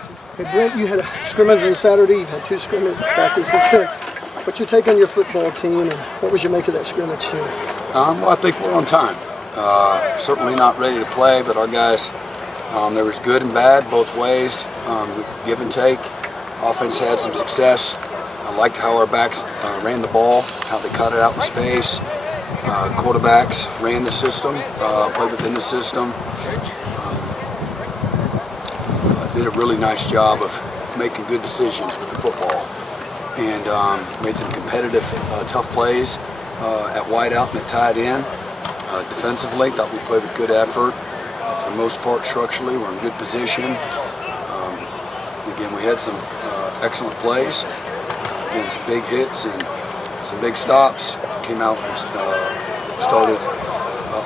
Hey Brent, you had a scrimmage on Saturday. You've had 2 scrimmage practices since. What's your take on your football team, and what was your make of that scrimmage too? Well, I think we're on time. Certainly not ready to play, but our guys, there was good and bad both ways, give and take. Offense had some success. I liked how our backs ran the ball, how they cut it out in space. Quarterbacks ran the system, played within the system. Did a really nice job of making good decisions with the football, and made some competitive, tough plays at wideout and at tight end. Defensively, thought we played with good effort. For the most part, structurally, we're in good position. Again, we had some excellent plays, and some big hits and some big stops. Came out and started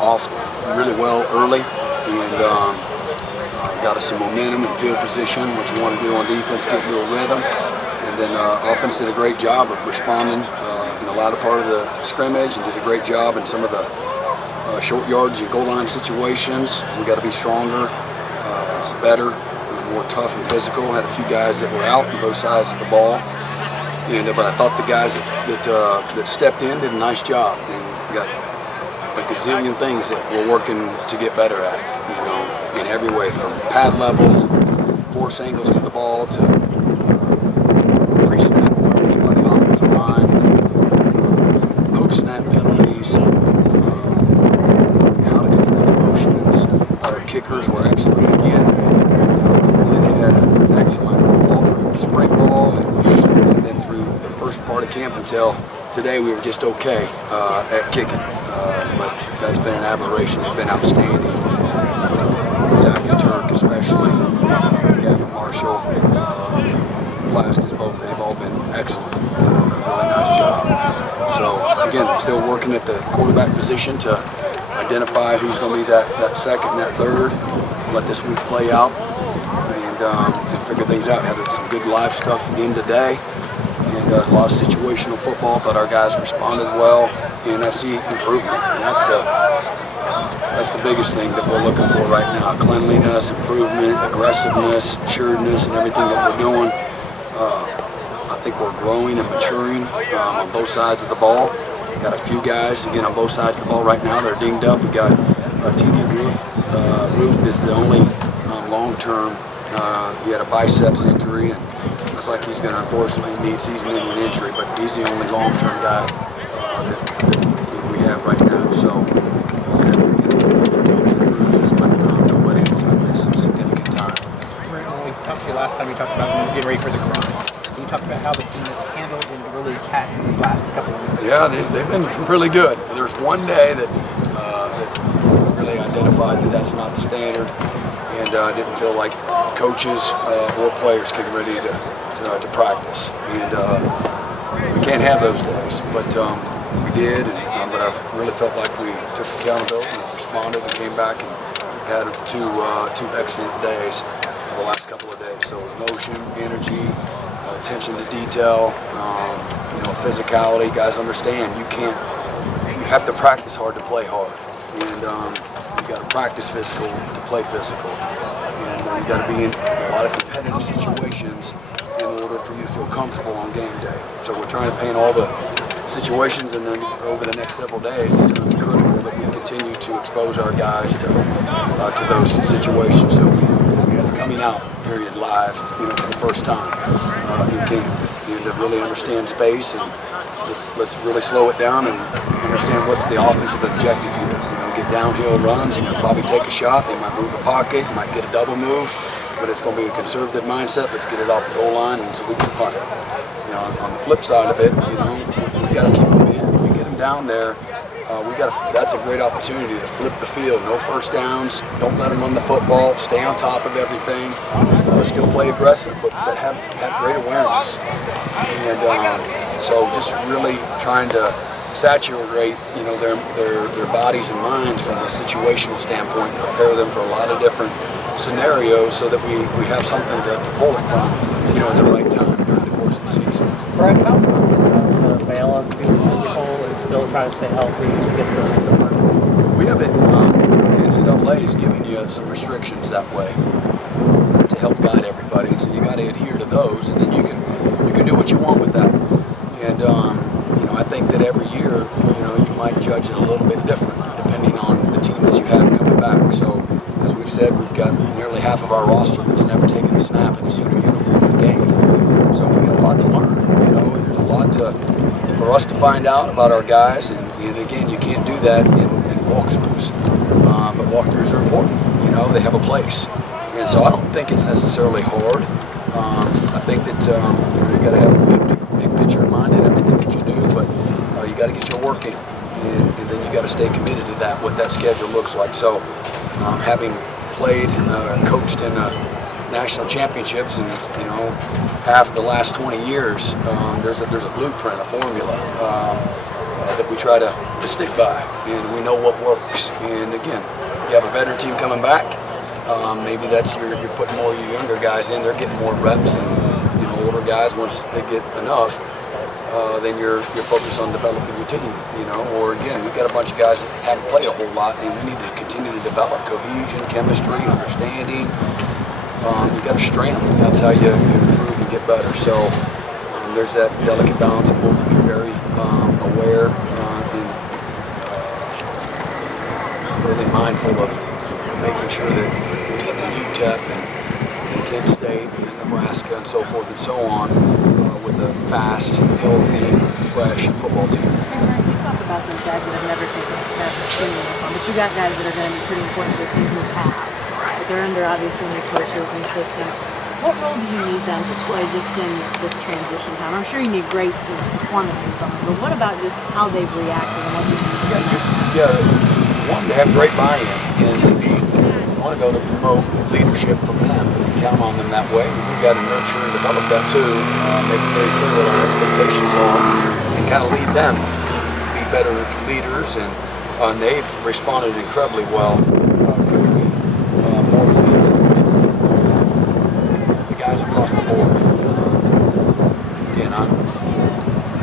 off really well early, and got us some momentum and field position, what you want to do on defense, get into a rhythm. And then offense did a great job of responding in the latter part of the scrimmage, and did a great job in some of the short yardage and goal line situations. We got to be stronger, better, more tough and physical. Had a few guys that were out on both sides of the ball, and but I thought the guys that stepped in did a nice job, and we got a gazillion things that we're working to get better at, in every way, from pad level to force angles to the ball to pre-snap awareness by the offensive line to post-snap penalties, how to control the motions. Our kickers were excellent again. Really, they had an excellent all through spring ball and then through the first part of camp until today. We were just okay at kicking, but that's been an aberration. They've been outstanding. Zach and Turk especially, Gavin Marshall, Blast, they've all been excellent. Done a really nice job. So again, still working at the quarterback position to identify who's going to be that second and that third. Let this week play out and figure things out. Had some good live stuff in today, and a lot of situational football. Thought our guys responded well, and I see improvement. And that's the biggest thing that we're looking for right now: cleanliness, improvement, aggressiveness, assuredness, and everything that we're doing. I think we're growing and maturing on both sides of the ball. Got a few guys again on both sides of the ball right now. They're dinged up. We got TD Roof. Roof is the only long-term. He had a biceps injury, and looks like he's going to unfortunately need season-ending injury. But he's the only long-term guy that we have right now. So. Nobody has missed significant time. When we talked to you last time, you talked about getting ready for the grind. Can you talk about how the team has handled and really attacked these last couple of weeks? Yeah, they've been really good. There's one day that we really identified that that's not the standard, and didn't feel like coaches or players came ready to practice. And we can't have those days, but we did. But I really felt like we took accountability and responded and came back and had two excellent days the last couple of days. So emotion, energy, attention to detail, physicality. Guys understand you have to practice hard to play hard, and you got to practice physical to play physical, and you got to be in a lot of competitive situations in order for you to feel comfortable on game day. So we're trying to paint all the situations, and then over the next several days, it's going to be critical that we continue to expose our guys to those situations. So we had a coming out period live, for the first time in camp, and to really understand space, and let's really slow it down and understand what's the offensive objective here. Get downhill runs, and probably take a shot. They might move the pocket, might get a double move, but it's going to be a conservative mindset. Let's get it off the goal line, and so we can punt it. On the flip side of it, we got to keep them in. We get them down there. That's a great opportunity to flip the field. No first downs. Don't let them run the football. Stay on top of everything. Still play aggressive, but have great awareness. And so just really trying to saturate, their bodies and minds from a situational standpoint, and prepare them for a lot of different scenarios, so that we have something to pull it from, at the right time during the course of the season. Brent, how confident to balance being physical and still try to stay healthy to get to the first? We have it. The NCAA is giving you some restrictions that way. to help guide everybody. And so you got to adhere to those, and then you can do what you want with that. And you know, I think that every year, you know, you might judge it a little bit different depending on the team that you have coming back. So as we've said, we've got nearly half of our roster that's never taken a snap in a Sooner uniform in a game. So we got a lot to learn. You know, there's a lot for us to find out about our guys, and again, you can't do that in walkthroughs. But walkthroughs are important. You know, they have a place. And so I don't think it's necessarily hard. I think that you know, you got to have a big picture in mind in everything that you do, but you got to get your work in, and then you got to stay committed to that, what that schedule looks like. So having played, coached in national championships, and you know, half of the last 20 years, there's a blueprint, a formula that we try to stick by, and we know what works. And again, you have a veteran team coming back. Maybe that's you're putting more of your younger guys in. They're getting more reps, and you know, older guys, once they get enough, then you're focused on developing your team. You know, or again, we got a bunch of guys that haven't played a whole lot, and we need to continue to develop cohesion, chemistry, understanding. You got to strain them. That's how you improve and get better. So there's that delicate balance, and we'll be very aware and really mindful of making sure that we get to UTEP and Kent State and Nebraska and so forth and so on with a fast, healthy, fresh football team. You talk about those guys that have never taken a step in uniform, but you got guys that are going to be pretty important to the team who have. But they're under obviously new coaches, new system. What role do you need them to play just in this transition time? I'm sure you need great performances from them, but what about just how they've reacted and what you need to do? Yeah, one, to have great buy-in, and to be, you want to go to promote leadership from them. You count on them that way. We've got to nurture and develop that too, make it very clear what our expectations are, and kind of lead them to be better leaders. And they've responded incredibly well. Couldn't be more pleased with the guys across the board. Again, I'm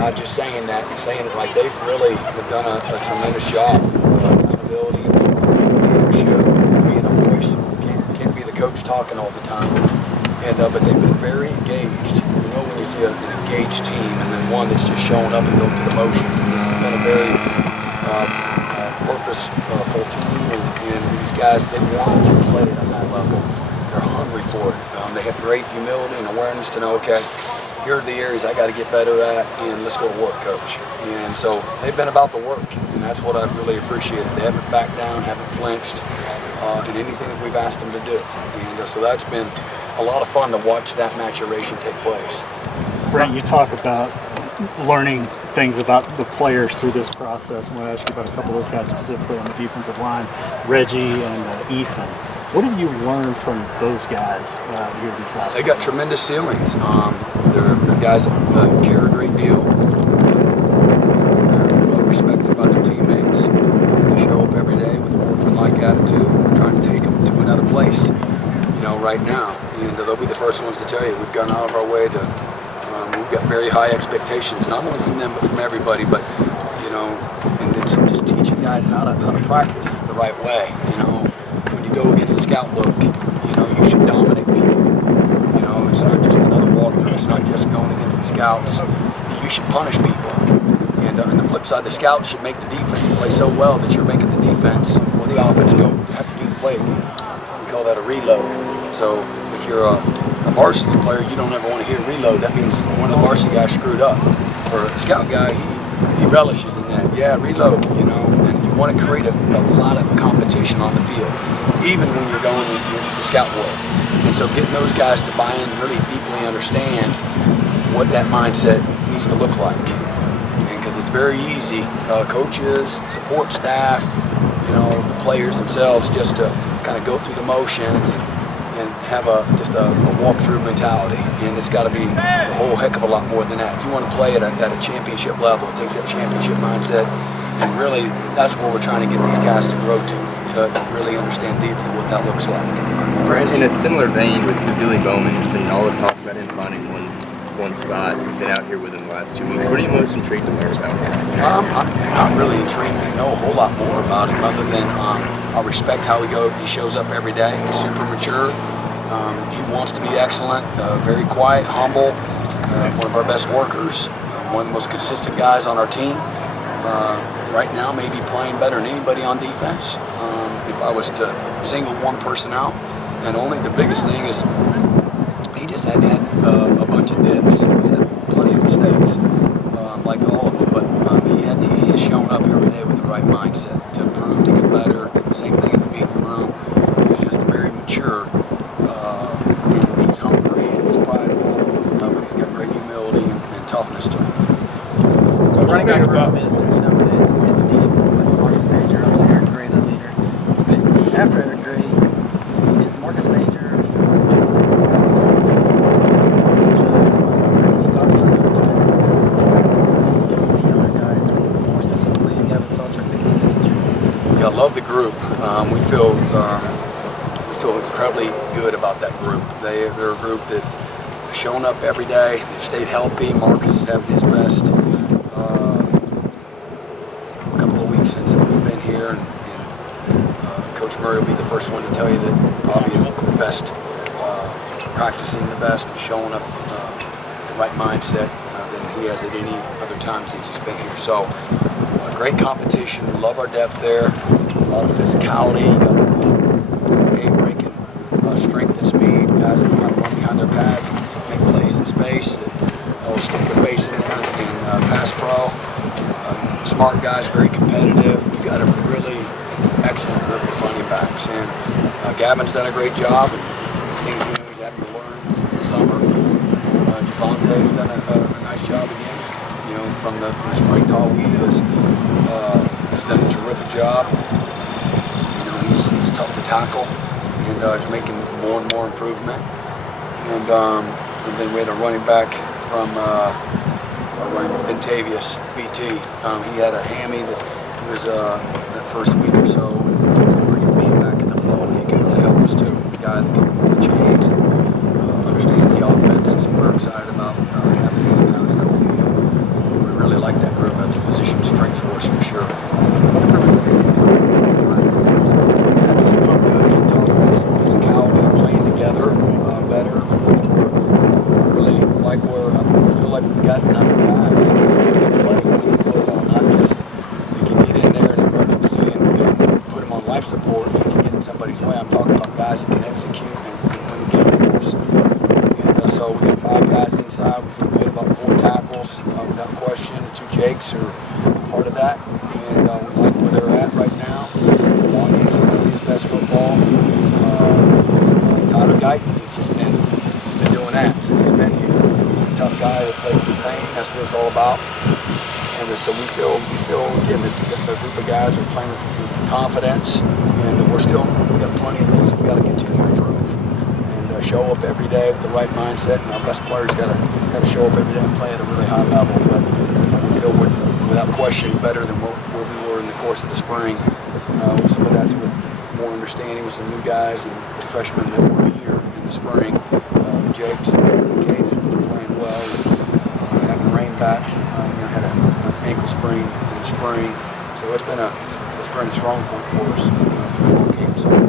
not just saying that, saying it like they've really done a tremendous job. Accountability, leadership, being a voice. Can't be the coach talking all the time. And but they've been very engaged. You know, when you see an engaged team and then one that's just showing up and going through the motion. This has been a very purposeful team, and these guys, they want to play at that level. They're hungry for it. They have great humility and awareness to know, okay, here are the areas I got to get better at, and let's go to work, coach. And so they've been about the work, and that's what I've really appreciated. They haven't backed down, haven't flinched in anything that we've asked them to do. And so that's been a lot of fun to watch that maturation take place. Brent, you talk about learning things about the players through this process. I want to ask you about a couple of those guys specifically on the defensive line, Reggie and Ethan. What have you learned from those guys here these last They got tremendous ceilings. They're guys that care a great deal. They're well respected by their teammates. They show up every day with a workmanlike attitude. We're trying to take them to another place, you know, right now. And they'll be the first ones to tell you we've gone out of our way to. We've got very high expectations, not only from them but from everybody. But you know, and then so just teaching guys how to practice the right way. You know, when you go against the scout book, you know, you should dominate people. You know, it's not just another walkthrough. It's not just going against the scouts. You should punish people. And on the flip side, the scouts should make the defense play so well that you're making the defense or the offense go have to do the play again. We call that a reload. So if you're a varsity player, you don't ever want to hear reload. That means one of the varsity guys screwed up. For a scout guy, he relishes in that. Yeah, reload, you know, and you want to create a lot of competition on the field, even when you're going against the scout world. And so getting those guys to buy in, really deeply understand what that mindset needs to look like. Because it's very easy, coaches, support staff, you know, the players themselves, just to kind of go through the motions and have just a walkthrough mentality. And it's got to be a whole heck of a lot more than that. If you want to play at a championship level, it takes that championship mindset. And really, that's where we're trying to get these guys to grow to really understand deeply what that looks like. Brent, in a similar vein with Billy Bowman, there's been all the talk about him finding one spot. You've been out here with him the last 2 weeks. What are you most intrigued to learn about him? I'm not really intrigued to know a whole lot more about him other than I respect how he shows up every day. He's super mature. He wants to be excellent, very quiet, humble, one of our best workers, one of the most consistent guys on our team. Right now, maybe playing better than anybody on defense. If I was to single one person out, and only the biggest thing is he just hadn't had a bunch of dips. He's had plenty of mistakes, like all of them, but he has shown up every day with the right mindset to improve, to get better. Same thing in the meeting room. He's just very mature, and he's hungry and he's prideful, but he's got great humility and toughness to him. The running back room is, it's deep. Marcus Major, obviously Eric Gray, the leader. But after Eric Gray, is Marcus Major, Can you talk about those guys? The other guys, more specifically, Gavin Salchuk, the Canadian. Yeah, I love the group. We feel incredibly good about that group. They're a group that has shown up every day. They've stayed healthy. Marcus is having his best couple of weeks since we've been here, and Coach Murray will be the first one to tell you that Bobby is the best, practicing the best, and showing up with the right mindset than he has at any other time since he's been here. So, great competition. Love our depth there. A lot of physicality. Game-breaking strength and speed. Guys that know how to run behind their pads and make plays in space. That will stick their face in there and pass pro. Smart guys, very competitive. We've got a really excellent group of running backs, and Gavin's done a great job. And things he's having to learn since the summer. Javonte's done a nice job again. From the spring tall, he has done a terrific job. He's tough to tackle, and he's making more and more improvement. And then we had a running back from Ventavious, BT. He had a hammy that was that first week or so. So we're going to be back in the flow, and he can really help us too. A guy that can move the chains and understands the offense, so we're excited about having him now. He's got we really like that group. That's a position strength for us for sure. Just continuity, toughness, physicality, playing together better. We're really like we feel like we've got enough guys to play winning football, not just we can get in there in an emergency and put them on life support. You can get in somebody's way. I'm talking about guys that can execute and win the game for us. And so we got 5 guys inside. We feel good about 4 tackles without question. 2 Jakes are part of that, and we like where they're at right now. Lonnie is playing his best football. Tyler Guyton he's been doing that since he's been here. He's a tough guy that plays for pain. That's what it's all about. And so we feel again it's a group of guys who are playing with confidence, and we got plenty of things we got to continue to improve and show up every day with the right mindset. And our best players got to show up every day and play at a really high level. But we feel we're without question better than where we were in the course of the spring. Some of that's with more understanding with some new guys and the freshmen that were here in the spring. The Jakes and Cage were playing well. Having rain back, had an ankle sprain in the spring, so it's been a strong point for us through 4 games so far.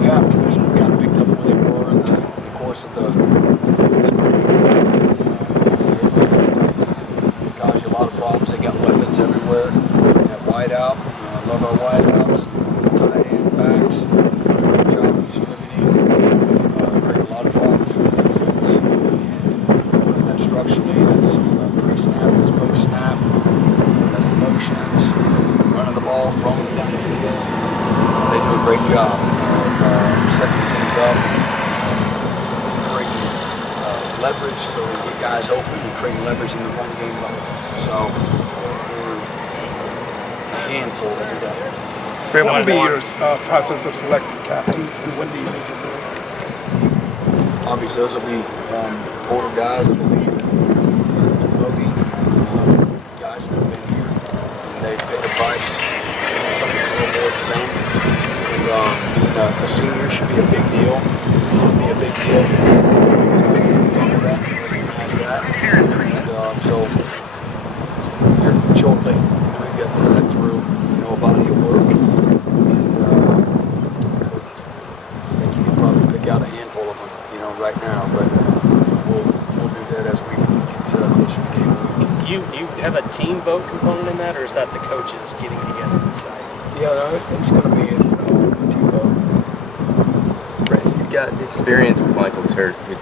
Yeah, just kind of picked up where they were in the course of the spring. Gosh, a lot of problems. They got weapons everywhere. They got wideout. I love our wideouts. Tight end backs. Good job of distributing. Create a lot of problems for the defense. And that's structurally, that's pre-snap, that's post-snap. That's the motions. Running the ball, throwing it down the field. They do a great job of setting things up, creating leverage so we get guys open and creating leverage in the run game level. So we're a handful every day. What will be your process of selecting captains, and when do you think you'll do it? Obviously, those will be older guys that will be promoting guys that have been here, and they've paid a price, and something a little more to them. And being a senior should be a big deal. It needs to be a big deal. Recognize that. And so here shortly, we've got running through a body of work. And I think you can probably pick out a handful of them, right now. But we'll do that as we get closer to game week. Do you have a team vote component in that, or is that the coaches getting together to decide? Yeah, it's going to be a team vote. Brent, you've got experience with Michael Turk. With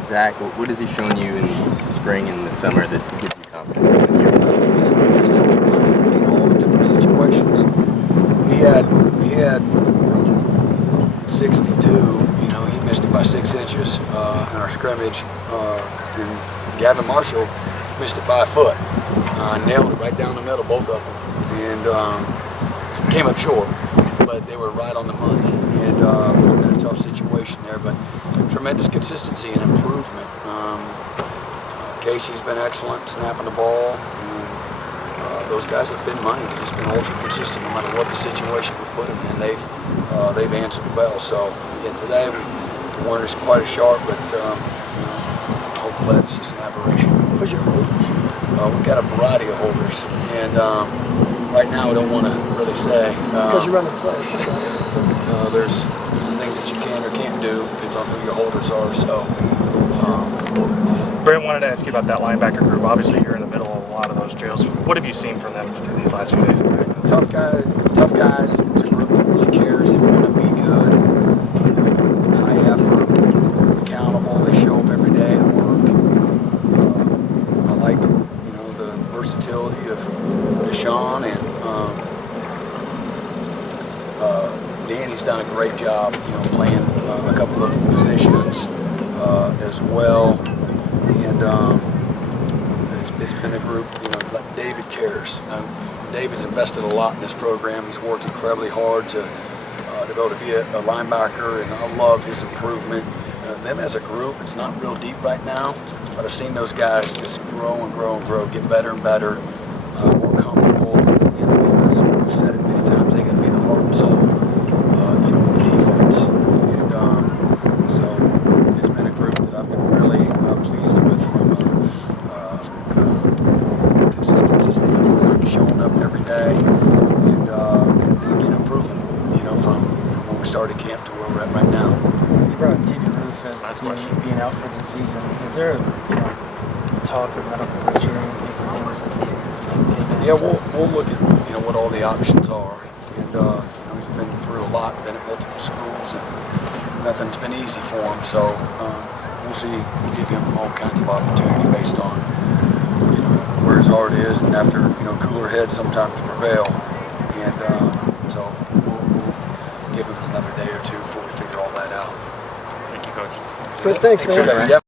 Zach, what has he shown you in the spring and the summer that gives you confidence? He's just been running in all the different situations. He had from 62. He missed it by 6 inches in our scrimmage. And Gavin Marshall missed it by a foot. Nailed it right down the middle, both of them, and came up short. But they were right on the money, and put him in a tough situation there. But tremendous consistency and improvement. Casey's been excellent snapping the ball, and those guys have been money. They've just been ultra consistent no matter what the situation we put them in. They've answered the bell. So again, today we weren't quite as sharp, but hopefully that's just an aberration. Who's your holders? We've got a variety of holders, and right now we don't want to really say. Because you're running plays. There's some things that you can or can't do. Depends on who your holders are. So. Brent, wanted to ask you about that linebacker group. Obviously, you're in the middle of a lot of those drills. What have you seen from them through these last few days of practice? Tough guys. It's a group that really cares. They want to be good, high effort, accountable. They show up every day to work. I like, the versatility of Deshaun, and Danny's done a great job, playing a couple of positions as well. And it's been a group, like David cares. David's invested a lot in this program. He's worked incredibly hard to be able to be a linebacker, and I love his improvement. Them as a group, it's not real deep right now, but I've seen those guys just grow and grow and grow, get better and better, more comfortable. And as we've said it many times, they're going to be the heart and soul, of the defense. And so it's been a group that I've been really pleased with from a consistency standpoint, showing up every day, and again improving, from when we started camp to where we're at right now. You brought TV Roof as being out for the season. Is there talk of medical picture? Yeah, we'll look at what all the options are, and he's been through a lot, been at multiple schools, and nothing's been easy for him. So we'll see. We'll give him all kinds of opportunity based on where his heart is, and after cooler heads sometimes prevail, and so we'll give him another day or two before we figure all that out. Thank you, Coach. Good, thanks, man. Yep.